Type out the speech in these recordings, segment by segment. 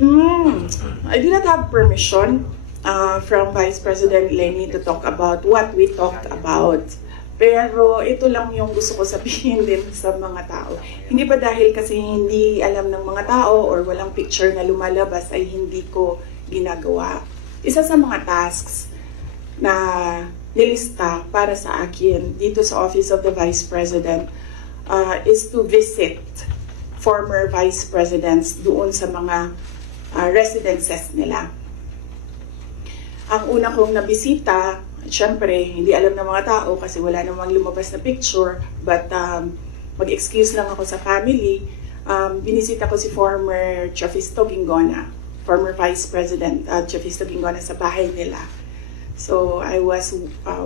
I did not have permission from Vice President Lenny to talk about what we talked about. Pero ito lang yung gusto ko sabihin din sa mga tao. Hindi pa dahil kasi hindi alam ng mga tao or walang picture na lumalabas ay hindi ko ginagawa. Isa sa mga tasks na nilista para sa akin dito sa Office of the Vice President is to visit former Vice Presidents doon sa mga residences nila. Ang una kong nabisita, syempre, hindi alam ng mga tao kasi wala namang lumabas na picture, but mag-excuse lang ako sa family. Binisita ko si former Chafisto Gingona, former Vice President Chafisto Gingona sa bahay nila. So, I was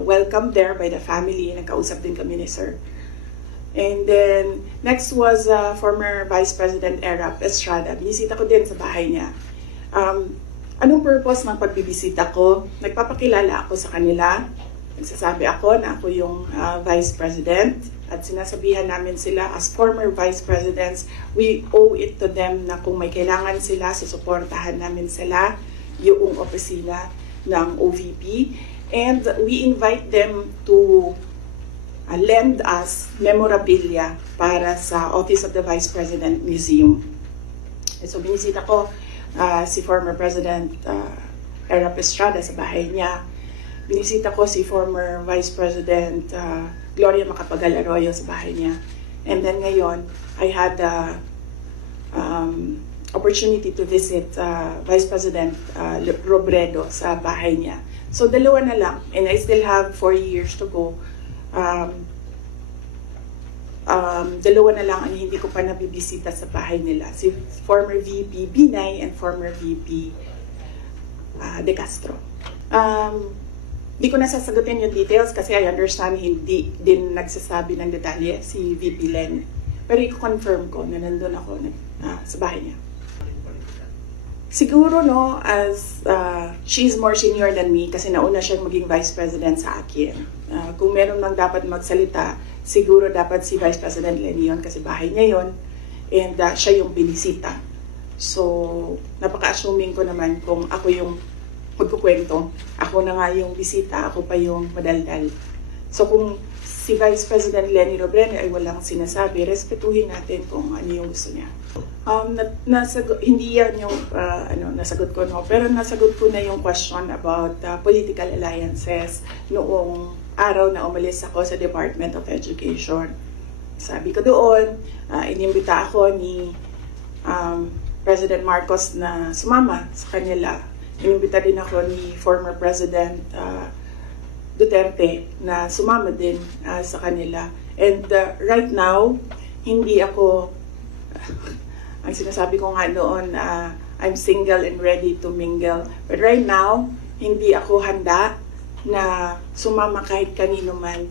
welcomed there by the family. Nagkausap din kami ni Sir. And then, next was former Vice President Erap Estrada. Binisita ko din sa bahay niya. Anong purpose ng pagbibisita ko? Nagpapakilala ako sa kanila. Nagsasabi ako na ako yung Vice President. At sinasabihan namin sila as former Vice Presidents, we owe it to them na kung may kailangan sila, susuportahan namin sila, yung opisina ng OVP. And we invite them to lend us memorabilia para sa Office of the Vice President Museum. So binisita ko si former President Erap Estrada sa bahay niya. Binisita ko si former Vice President Gloria Macapagal Arroyo sa bahay niya. And then ngayon, I had the opportunity to visit Vice President Robredo sa bahay niya. So dalawa na lang, and I still have 4 years to go. Dalawa na lang ang hindi ko pa nabibisita sa bahay nila. Si former VP Binay and former VP De Castro. Hindi ko nasasagutin yung details kasi I understand hindi din nagsasabi ng detalye si VP Len. Pero i-confirm ko na nandun ako sa bahay niya. Siguro, no, as she's more senior than me kasi nauna siyang maging Vice President sa akin. Kung meron lang dapat magsalita, siguro dapat si Vice President Lenny yun kasi bahay niya yun and siya yung binisita. So, napaka-assuming ko naman kung ako yung magkukwento, ako na nga yung bisita, ako pa yung madaldal. So, kung si Vice President Lenny Robredo ay walang sinasabi, respetuhin natin kung ano yung gusto niya. Hindi yan yung nasagot ko, no? Pero nasagot ko na yung question about political alliances noong araw na umalis ako sa Department of Education. Sabi ko doon, inimbita ako ni President Marcos na sumama sa kanila. Inimbita din ako ni former President Duterte na sumama din sa kanila. And right now, hindi ako, ang sinasabi ko nga noon, I'm single and ready to mingle. But right now, hindi ako handa na sumama kahit kanino man